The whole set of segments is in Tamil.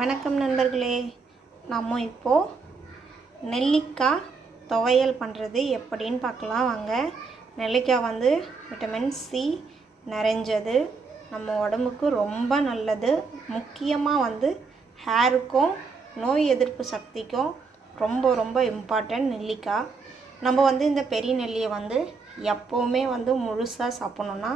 வணக்கம் நண்பர்களே. நம்ம இப்போது நெல்லிக்காய் துவையல் பண்ணுறது எப்படின்னு பார்க்கலாம். வாங்க. நெல்லிக்காய் வந்து விட்டமின் சி நிறைஞ்சது. நம்ம உடம்புக்கு ரொம்ப நல்லது. முக்கியமாக வந்து ஹேருக்கும் நோய் எதிர்ப்பு சக்திக்கும் ரொம்ப ரொம்ப இம்பார்ட்டன்ட் நெல்லிக்காய். நம்ம வந்து இந்த பெரிய நெல்லியை வந்து எப்போவுமே வந்து முழுசாக சாப்பிட்ணுன்னா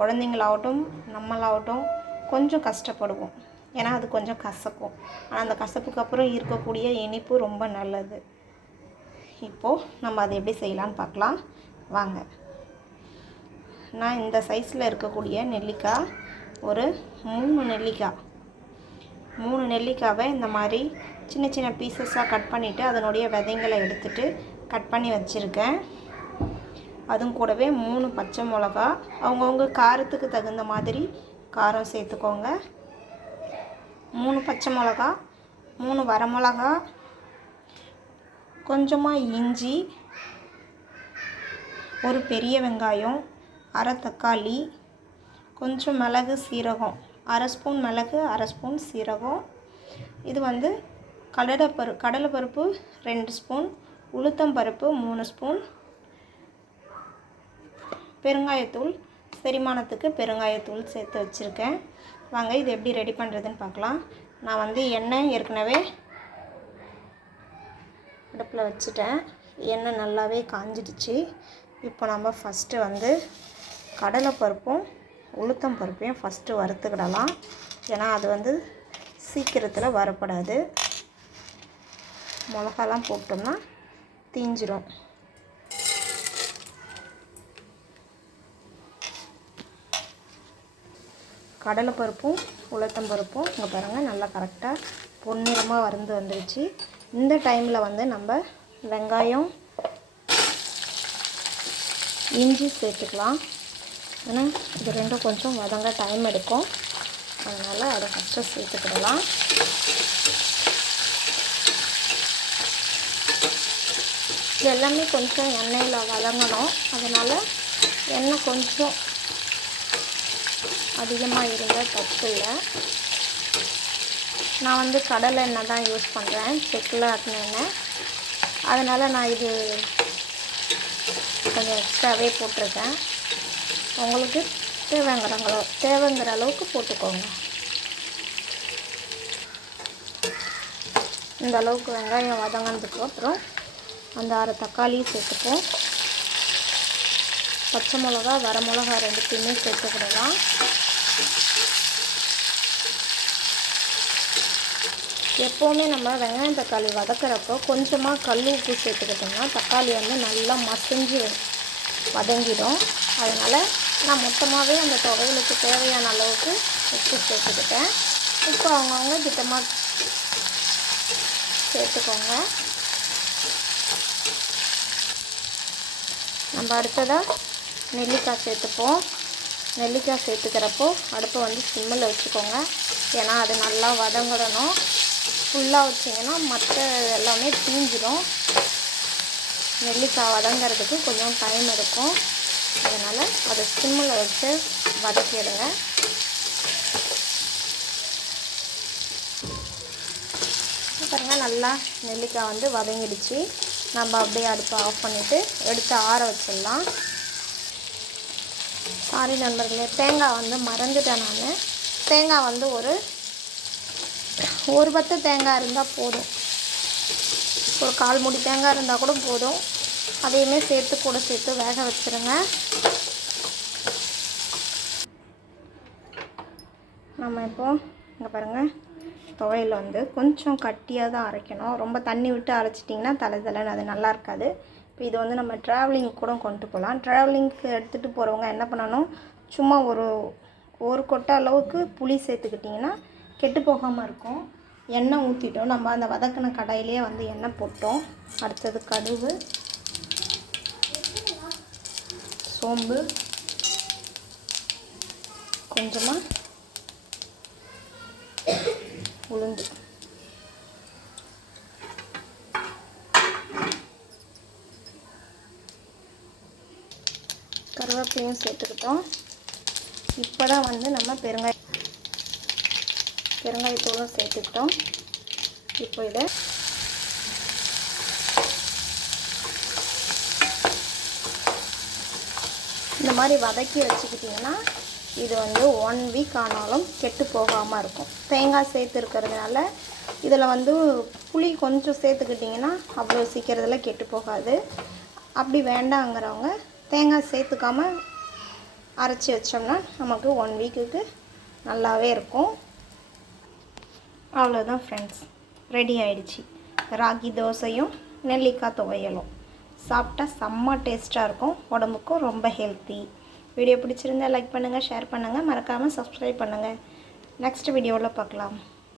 குழந்தைங்களாகட்டும் நம்மளாகட்டும் கொஞ்சம் கஷ்டப்படுவோம். ஏன்னா அது கொஞ்சம் கசக்கும். ஆனால் அந்த கசப்புக்கு அப்புறம் இருக்கக்கூடிய இனிப்பு ரொம்ப நல்லது. இப்போது நம்ம அதை எப்படி செய்யலான்னு பார்க்கலாம். வாங்க. நான் இந்த சைஸில் இருக்கக்கூடிய நெல்லிக்காய் ஒரு மூணு நெல்லிக்காய். மூணு நெல்லிக்காவை இந்த மாதிரி சின்ன சின்ன பீசஸாக கட் பண்ணிவிட்டு அதனுடைய விதைங்களை எடுத்துட்டு கட் பண்ணி வச்சுருக்கேன். அதுவும் கூடவே மூணு பச்சை மிளகா அவங்கவுங்க காரத்துக்கு தகுந்த மாதிரி காரம் சேர்த்துக்கோங்க. மூணு பச்சை மிளகா மூணு வரமிளகா கொஞ்சமாக இஞ்சி ஒரு பெரிய வெங்காயம் அரை தக்காளி கொஞ்சம் மிளகு சீரகம். அரை ஸ்பூன் மிளகு அரை ஸ்பூன் சீரகம். இது வந்து கடலைப்பரு கடலைப்பருப்பு ரெண்டு ஸ்பூன் உளுத்தம் பருப்பு மூணு ஸ்பூன் பெருங்காயத்தூள் செரிமானத்துக்கு பெருங்காயத்தூள் சேர்த்து வச்சுருக்கேன். வாங்க இது எப்படி ரெடி பண்ணுறதுன்னு பார்க்கலாம். நான் வந்து எண்ணெய் ஏற்கனவே அடுப்பில் வச்சுட்டேன். எண்ணெய் நல்லாவே காஞ்சிடுச்சு. இப்போ நம்ம ஃபஸ்ட்டு வந்து கடலைப்பருப்பும் உளுத்தம் பருப்பையும் ஃபஸ்ட்டு வறுத்துக்கிடலாம். ஏன்னா அது வந்து சீக்கிரத்தில் வரப்படாது. மிளகாலாம் போட்டோம்னா தீஞ்சிரும். கடலைப்பருப்பும் உளுத்தம்பருப்பும் இங்கே பாருங்கள் நல்லா கரெக்டாக பொன்னிறமாக வறுந்து வந்துருச்சு. இந்த டைமில் வந்து நம்ம வெங்காயம் இஞ்சி சேர்த்துக்கலாம். ஏன்னா இது ரெண்டும் கொஞ்சம் வதங்க டைம் எடுக்கும். அதனால் அதை ஃபஸ்ட்டு சேர்த்துக்கிடலாம். இது எல்லாமே கொஞ்சம் எண்ணெயில் வதங்கணும். அதனால் எண்ணெய் கொஞ்சம் அதிகமாக இருந்தால் தப்பு இல்லை நான் வந்து கடலை எண்ணெய் தான் யூஸ் பண்ணுறேன் செக்கில் ஆட்டின எண்ணெய். அதனால் நான் இது கொஞ்சம் எக்ஸ்ட்ராவே போட்டிருக்கேன். உங்களுக்கு தேவைங்கிறங்களோ தேவைங்கிற அளவுக்கு போட்டுக்கோங்க. இந்த அளவுக்கு வெங்காயம் வதங்கினதுக்கு அப்புறம் அந்த அரை தக்காளி சேர்த்துப்போம். பச்சை மிளகா வர மிளகா ரெண்டுத்தையுமே சேர்த்துக்கிடலாம் எப்போவுமே நம்ம வெங்காயம் தக்காளி வதக்கிறப்போ கொஞ்சமாக கல் உப்பு சேர்த்துக்கிட்டோம்னா தக்காளி வந்து நல்லா மசிஞ்சு வதங்கிடும். அதனால் நான் மொத்தமாகவே அந்த துவையலுக்கு தேவையான அளவுக்கு உப்பு சேர்த்துக்கிட்டேன். உப்பு அவங்கவுங்க திட்டமாக சேர்த்துக்கோங்க. நம்ம அடுத்ததாக நெல்லிக்காய் சேர்த்துப்போம். நெல்லிக்காய் சேர்த்துக்கிறப்போ அடுப்பை வந்து சிம்மில் வச்சுக்கோங்க. ஏன்னா அது நல்லா வதங்கிடணும் ஃபுல்லாக வச்சிங்கன்னா மற்ற எல்லாமே தீஞ்சிடும் நெல்லிக்காய் வதங்கிறதுக்கு கொஞ்சம் டைம் எடுக்கும். அதனால் அதை சிம்மில் வச்சு வதக்கிடுங்க. பாருங்கள் நல்லா நெல்லிக்காய் வந்து வதங்கிடுச்சு. நம்ம அப்படியே அடுப்பை ஆஃப் பண்ணிவிட்டு எடுத்து ஆற வச்சிடலாம். சாரி நண்பர்களே தேங்காய் வந்து மறந்துட்டேன் நான். தேங்காய் வந்து ஒரு ஒரு பத்து தேங்காய் இருந்தால் போதும். ஒரு கால் மூடி தேங்காய் இருந்தால் கூட போதும். அதையுமே சேர்த்து கூட சேர்த்து வேக வச்சுருங்க. நம்ம இப்போ இங்கே பாருங்கள் துவையல் வந்து கொஞ்சம் கட்டியாக தான் அரைக்கணும். ரொம்ப தண்ணி விட்டு அரைச்சிட்டிங்கன்னா தலை தலைன்னு அது நல்லா இருக்காது. இது வந்து நம்ம ட்ராவலிங் கூட கொண்டு போகலாம். ட்ராவலிங்க்கு எடுத்துகிட்டு போகிறவங்க என்ன பண்ணணும்? சும்மா ஒரு ஒரு கொட்டை அளவுக்கு புளி சேர்த்துக்கிட்டிங்கன்னா கெட்டு போகாமல் இருக்கும். எண்ணெய் ஊற்றிட்டோம் நம்ம அந்த வதக்கின கடாயிலே வந்து எண்ணெய் போட்டோம். அடுத்தது கடுகு சோம்பு கொஞ்சமாக உளுந்து. கருவேப்பிலையும் சேர்த்துக்கிட்டோம். இப்போ தான் வந்து நம்ம பெருங்காய பெருங்காயத்தூளும் சேர்த்துக்கிட்டோம். இப்போ இதை இந்த மாதிரி வதக்கி வச்சுக்கிட்டிங்கன்னா இது வந்து ஒன் வீக் ஆனாலும் கெட்டு போகாமல் இருக்கும். தேங்காய் சேர்த்துருக்கிறதுனால இதில் வந்து புளி கொஞ்சம் சேர்த்துக்கிட்டிங்கன்னா அவ்வளோ சீக்கிரத்தில் கெட்டு போகாது. அப்படி வேண்டாங்கிறவங்க தேங்காய் சேர்த்துக்காம அரைச்சி வச்சோம்னா நமக்கு ஒன் வீக்குக்கு நல்லாவே இருக்கும். அவ்வளோதான் ஃப்ரெண்ட்ஸ் ரெடி ஆயிடுச்சு. ராகி தோசையும் நெல்லிக்காய் துவையலும். சாப்பிட்டா செம்ம டேஸ்ட்டாக இருக்கும். உடம்புக்கும் ரொம்ப ஹெல்த்தி வீடியோ பிடிச்சிருந்தா லைக் பண்ணுங்கள் ஷேர் பண்ணுங்கள் மறக்காமல் சப்ஸ்கிரைப் பண்ணுங்கள் நெக்ஸ்ட் வீடியோவில் பார்க்கலாம்.